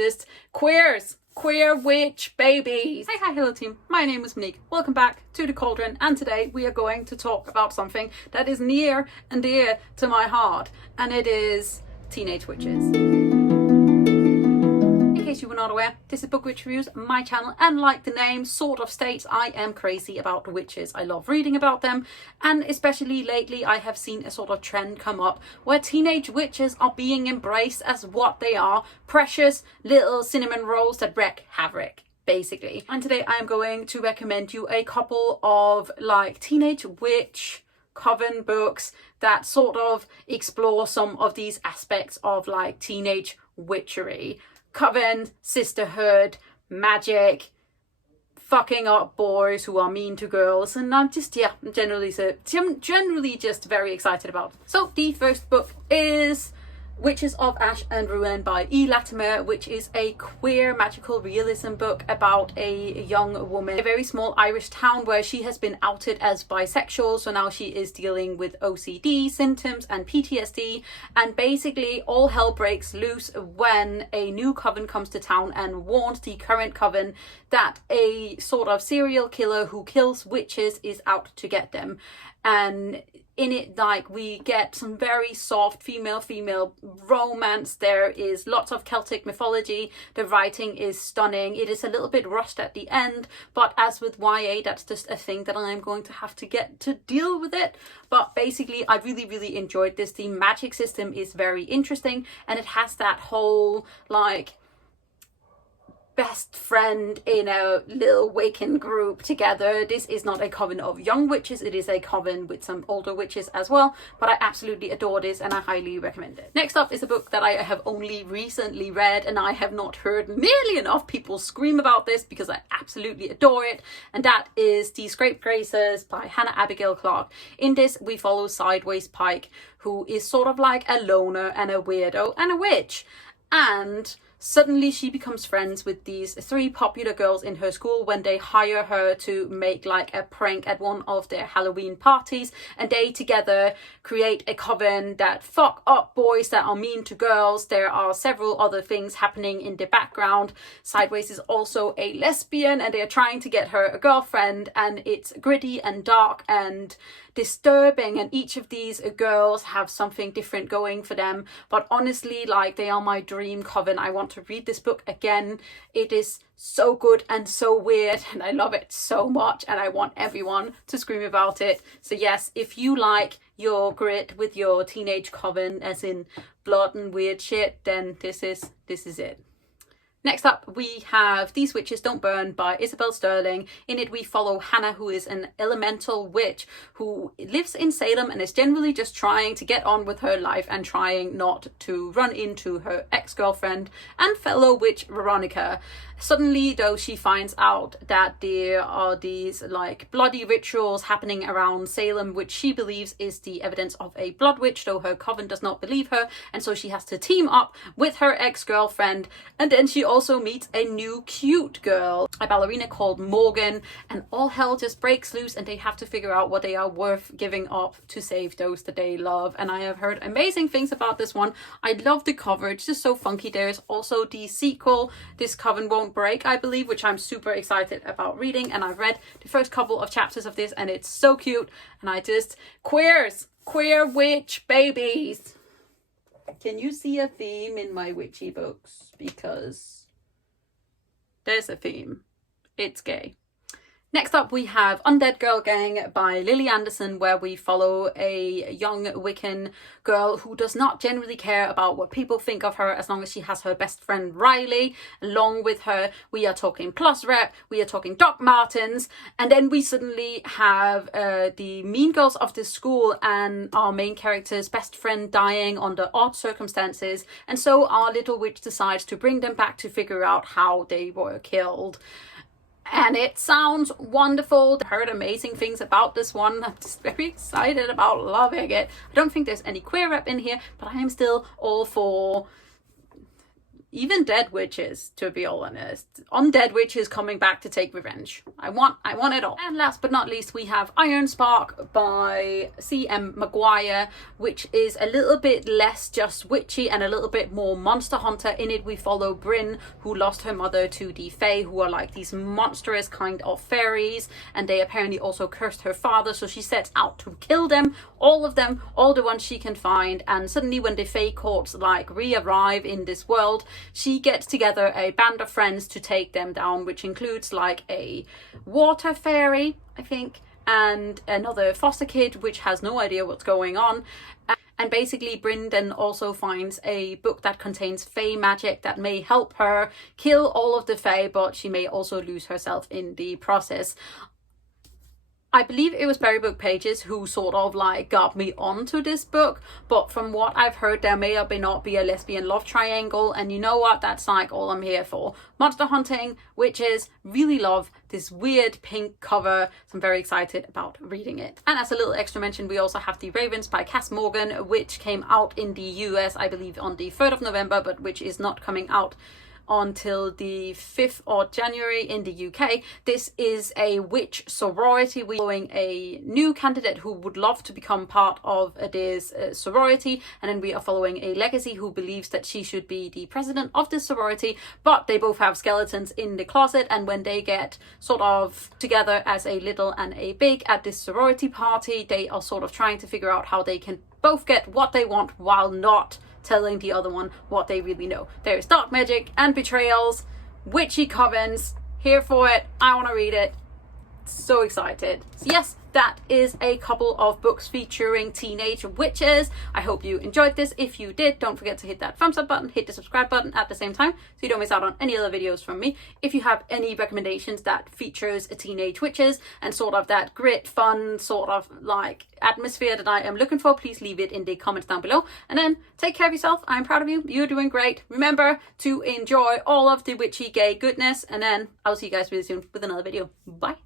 Just queer witch babies. Hey, hi, hello team. My name is Monique. Welcome back to the Cauldron, and today we are going to talk about something that is near and dear to my heart, and it is teenage witches. In case you were not aware, this is BookWitch Reviews, my channel, and like the name sort of states, I am crazy about witches. I love reading about them, and especially lately I have seen a sort of trend come up where teenage witches are being embraced as what they are: precious little cinnamon rolls that wreak havoc, basically. And today I am going to recommend you a couple of like teenage witch coven books that sort of explore some of these aspects of like teenage witchery. Coven, sisterhood, magic, fucking up boys who are mean to girls, and I'm just, generally just very excited about. So the first book is Witches of Ash and Ruin by Latimer, which is a queer magical realism book about a young woman in a very small Irish town where she has been outed as bisexual, so now she is dealing with OCD symptoms and PTSD, and basically all hell breaks loose when a new coven comes to town and warns the current coven that a sort of serial killer who kills witches is out to get them. And in it, like, we get some very soft female romance. There is lots of Celtic mythology. The writing is stunning. It is a little bit rushed at the end, but as with YA, that's just a thing that I'm going to have to get to deal with it. But basically, I really enjoyed this. The magic system is very interesting, and it has that whole like best friend in a little Wiccan group together. This is not a coven of young witches, it is a coven with some older witches as well, but I absolutely adore this and I highly recommend it. Next up is a book that I have only recently read, and I have not heard nearly enough people scream about this because I absolutely adore it, and that is the Scrapegracers by Hannah Abigail Clarke. In this we follow Sideways Pike, who is sort of like a loner and a weirdo and a witch, and suddenly she becomes friends with these three popular girls in her school when they hire her to make like a prank at one of their Halloween parties, and they together create a coven that fuck up boys that are mean to girls. There are several other things happening in the background. Sideways is also a lesbian and they are trying to get her a girlfriend, and it's gritty and dark and disturbing, and each of these girls have something different going for them, but honestly, like, they are my dream coven. I want to read this book again. It is so good and so weird, and I love it so much, and I want everyone to scream about it. So yes, if you like your grit with your teenage coven, as in blood and weird shit, then this is it. Next up, we have These Witches Don't Burn by Isabel Sterling. In it, we follow Hannah, who is an elemental witch who lives in Salem and is generally just trying to get on with her life and trying not to run into her ex-girlfriend and fellow witch Veronica. Suddenly, though, she finds out that there are these like bloody rituals happening around Salem, which she believes is the evidence of a blood witch, though her coven does not believe her, and so she has to team up with her ex-girlfriend. And then she also meets a new cute girl, a ballerina called Morgan, and all hell just breaks loose, and they have to figure out what they are worth giving up to save those that they love. And I have heard amazing things about this one. I love the cover, it's just so funky. There's also the sequel, This Coven Won't Break, I believe, which I'm super excited about reading, and I've read the first couple of chapters of this and it's so cute, and I just queer witch babies. Can you see a theme in my witchy books? Because there's a theme. It's gay. Next up, we have Undead Girl Gang by Lily Anderson, where we follow a young Wiccan girl who does not generally care about what people think of her as long as she has her best friend Riley along with her. We are talking plus rep, we are talking Doc Martens, and then we suddenly have the mean girls of this school and our main character's best friend dying under odd circumstances, and so our little witch decides to bring them back to figure out how they were killed. And it sounds wonderful. I heard amazing things about this one. I'm just very excited about loving it. I don't think there's any queer rep in here, but I am still all for even dead witches, to be all honest. Undead witches coming back to take revenge. I want it all. And last but not least, we have Ironspark by C.M McGuire, which is a little bit less just witchy and a little bit more monster hunter. In it, we follow Bryn, who lost her mother to the Fae, who are like these monstrous kind of fairies, and they apparently also cursed her father, so she sets out to kill them, all the ones she can find. And suddenly when the Fae courts like re-arrive in this world, she gets together a band of friends to take them down, which includes like a water fairy, I think, and another foster kid which has no idea what's going on. And basically Bryn then also finds a book that contains Fae magic that may help her kill all of the Fae, but she may also lose herself in the process. I believe it was Berrybook Pages who sort of like got me onto this book, but from what I've heard, there may or may not be a lesbian love triangle, and you know what, that's like all I'm here for. Monster hunting, witches, really love this weird pink cover, so I'm very excited about reading it. And as a little extra mention, we also have The Ravens by Kass Morgan, which came out in the US, I believe on the 3rd of November, but which is not coming out until the 5th of January in the UK. This is a witch sorority. We're following a new candidate who would love to become part of this sorority, and then we are following a legacy who believes that she should be the president of this sorority, but they both have skeletons in the closet, and when they get sort of together as a little and a big at this sorority party, they are sort of trying to figure out how they can both get what they want while not telling the other one what they really know. There's dark magic and betrayals, witchy covens. Here for it. I want to read it. So excited. So yes, that is a couple of books featuring teenage witches. I hope you enjoyed this. If you did, don't forget to hit that thumbs up button, hit the subscribe button at the same time so you don't miss out on any other videos from me. If you have any recommendations that features teenage witches and sort of that grit, fun, sort of like atmosphere that I am looking for, please leave it in the comments down below. And then take care of yourself. I'm proud of you. You're doing great. Remember to enjoy all of the witchy gay goodness, and then I'll see you guys really soon with another video. Bye.